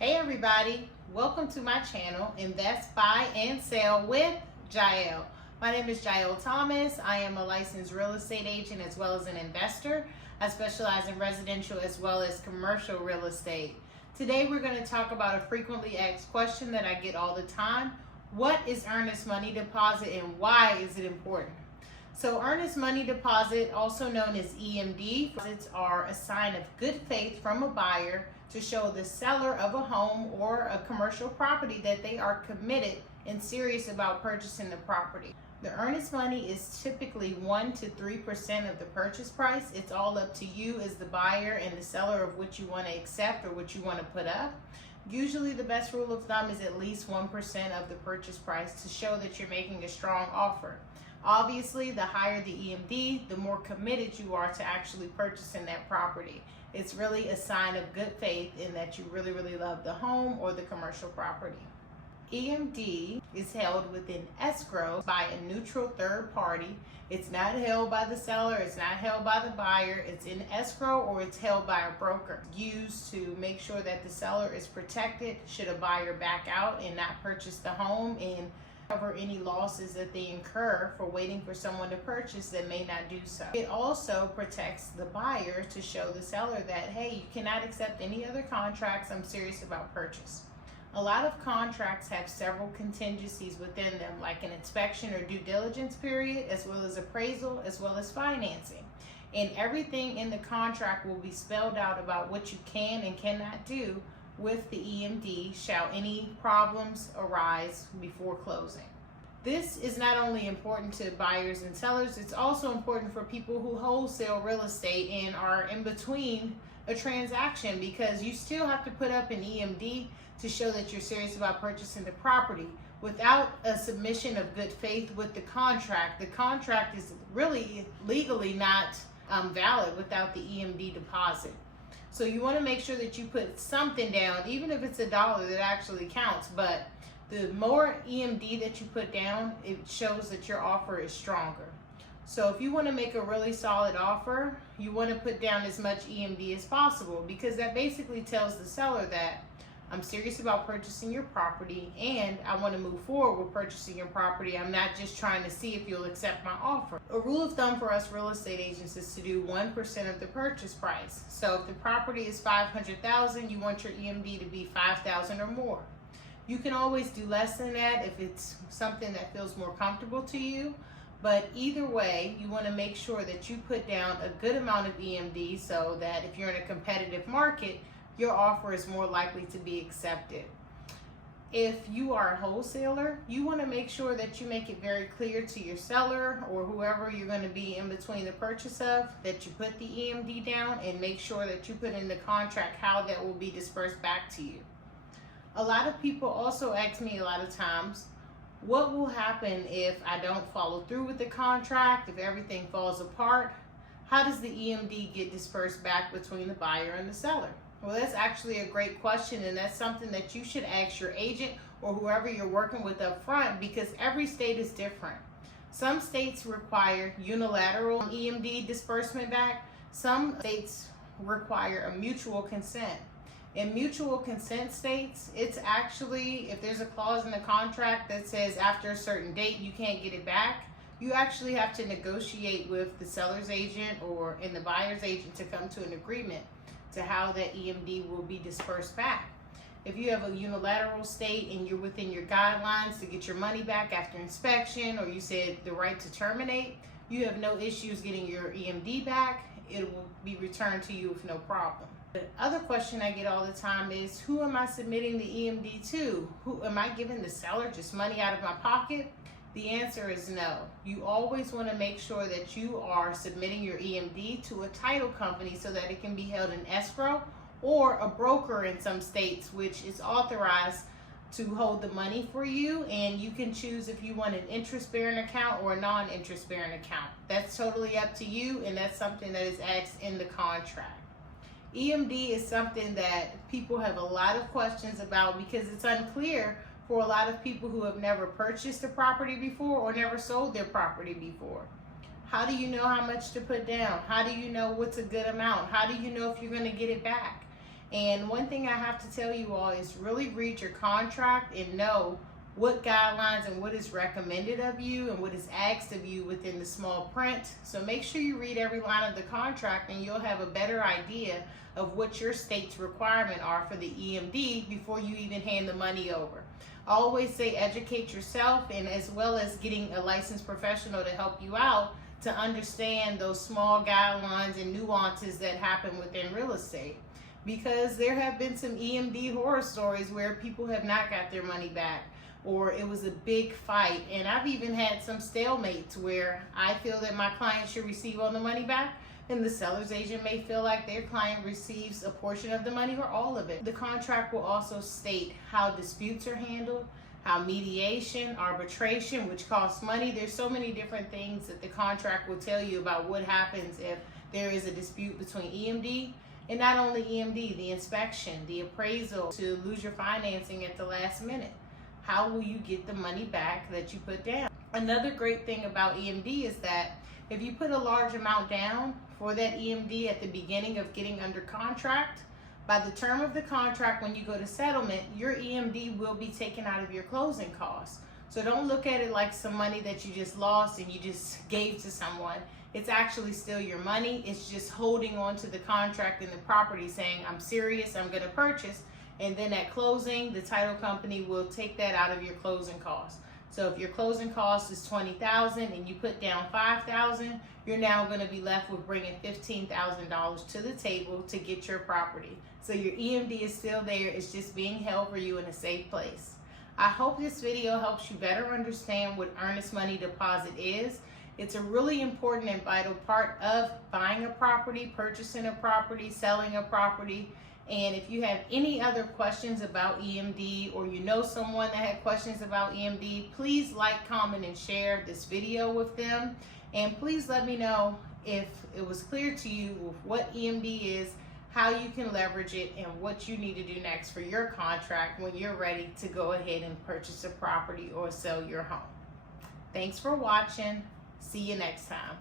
Hey everybody, welcome to my channel, Invest, Buy, and Sell with Jael. My name is Jael Thomas. I am a licensed real estate agent as well as an investor. I specialize in residential as well as commercial real estate. Today we're going to talk about a frequently asked question that I get all the time. What is earnest money deposit and why is it important? So earnest money deposit, also known as EMD, deposits are a sign of good faith from a buyer to show the seller of a home or a commercial property that they are committed and serious about purchasing the property. The earnest money is typically 1 to 3% of the purchase price. It's all up to you as the buyer and the seller of what you want to accept or what you want to put up. Usually the best rule of thumb is at least 1% of the purchase price to show that you're making a strong offer. Obviously, the higher the EMD, the more committed you are to actually purchasing that property. It's really a sign of good faith in that you really, really love the home or the commercial property. EMD is held within escrow by a neutral third party. It's not held by the seller, it's not held by the buyer, it's in escrow or it's held by a broker. Used to make sure that the seller is protected should a buyer back out and not purchase the home and cover any losses that they incur for waiting for someone to purchase that may not do so. It also protects the buyer to show the seller that, hey, you cannot accept any other contracts, I'm serious about purchase. A lot of contracts have several contingencies within them, like an inspection or due diligence period, as well as appraisal, as well as financing. And everything in the contract will be spelled out about what you can and cannot do with the EMD shall any problems arise before closing. This is not only important to buyers and sellers, it's also important for people who wholesale real estate and are in between a transaction, because you still have to put up an EMD to show that you're serious about purchasing the property. Without a submission of good faith with the contract is really legally not valid without the EMD deposit. So you want to make sure that you put something down, even if it's $1 that actually counts, but the more EMD that you put down, it shows that your offer is stronger. So if you want to make a really solid offer, you want to put down as much EMD as possible, because that basically tells the seller that I'm serious about purchasing your property and I want to move forward with purchasing your property. I'm not just trying to see if you'll accept my offer. A rule of thumb for us real estate agents is to do 1% of the purchase price. So if the property is $500,000, you want your EMD to be $5,000 or more. You can always do less than that if it's something that feels more comfortable to you. But either way, you want to make sure that you put down a good amount of EMD so that if you're in a competitive market, your offer is more likely to be accepted. If you are a wholesaler, you want to make sure that you make it very clear to your seller or whoever you're going to be in between the purchase of that you put the EMD down, and make sure that you put in the contract how that will be dispersed back to you. A lot of people also ask me a lot of times, what will happen if I don't follow through with the contract, if everything falls apart? How does the EMD get dispersed back between the buyer and the seller? Well, that's actually a great question, and that's something that you should ask your agent or whoever you're working with up front, because every state is different. Some states require unilateral EMD disbursement back. Some states require a mutual consent. In mutual consent states, it's actually, if there's a clause in the contract that says after a certain date you can't get it back, you actually have to negotiate with the seller's agent and the buyer's agent to come to an agreement to how that EMD will be dispersed back. If you have a unilateral state and you're within your guidelines to get your money back after inspection, or you said the right to terminate, you have no issues getting your EMD back. It will be returned to you with no problem. The other question I get all the time is, who am I submitting the EMD to? Who am I giving the seller just money out of my pocket? The answer is no. You always want to make sure that you are submitting your EMD to a title company so that it can be held in escrow, or a broker in some states, which is authorized to hold the money for you, and you can choose if you want an interest-bearing account or a non-interest-bearing account. That's totally up to you, and that's something that is asked in the contract. EMD is something that people have a lot of questions about because it's unclear for a lot of people who have never purchased a property before or never sold their property before. How do you know how much to put down? How do you know what's a good amount? How do you know if you're going to get it back? And one thing I have to tell you all is really read your contract and know what guidelines and what is recommended of you and what is asked of you within the small print. So make sure you read every line of the contract and you'll have a better idea of what your state's requirement are for the EMD before you even hand the money over. I always say educate yourself, and as well as getting a licensed professional to help you out to understand those small guidelines and nuances that happen within real estate. Because there have been some EMD horror stories where people have not got their money back, or it was a big fight. And I've even had some stalemates where I feel that my client should receive all the money back, and the seller's agent may feel like their client receives a portion of the money or all of it. The contract will also state how disputes are handled, how mediation, arbitration, which costs money. There's so many different things that the contract will tell you about what happens if there is a dispute between EMD. And not only EMD, the inspection, the appraisal, to lose your financing at the last minute. How will you get the money back that you put down? Another great thing about EMD is that if you put a large amount down for that EMD at the beginning of getting under contract, by the term of the contract, when you go to settlement, your EMD will be taken out of your closing costs. So don't look at it like some money that you just lost and you just gave to someone. It's actually still your money. It's just holding on to the contract and the property, saying, I'm serious, I'm gonna purchase. And then at closing, the title company will take that out of your closing costs. So if your closing cost is $20,000 and you put down $5,000, you're now gonna be left with bringing $15,000 to the table to get your property. So your EMD is still there, it's just being held for you in a safe place. I hope this video helps you better understand what earnest money deposit is. It's a really important and vital part of buying a property, purchasing a property, selling a property. And if you have any other questions about EMD, or you know someone that had questions about EMD, please like, comment, and share this video with them. And please let me know if it was clear to you what EMD is, how you can leverage it, and what you need to do next for your contract when you're ready to go ahead and purchase a property or sell your home. Thanks for watching. See you next time.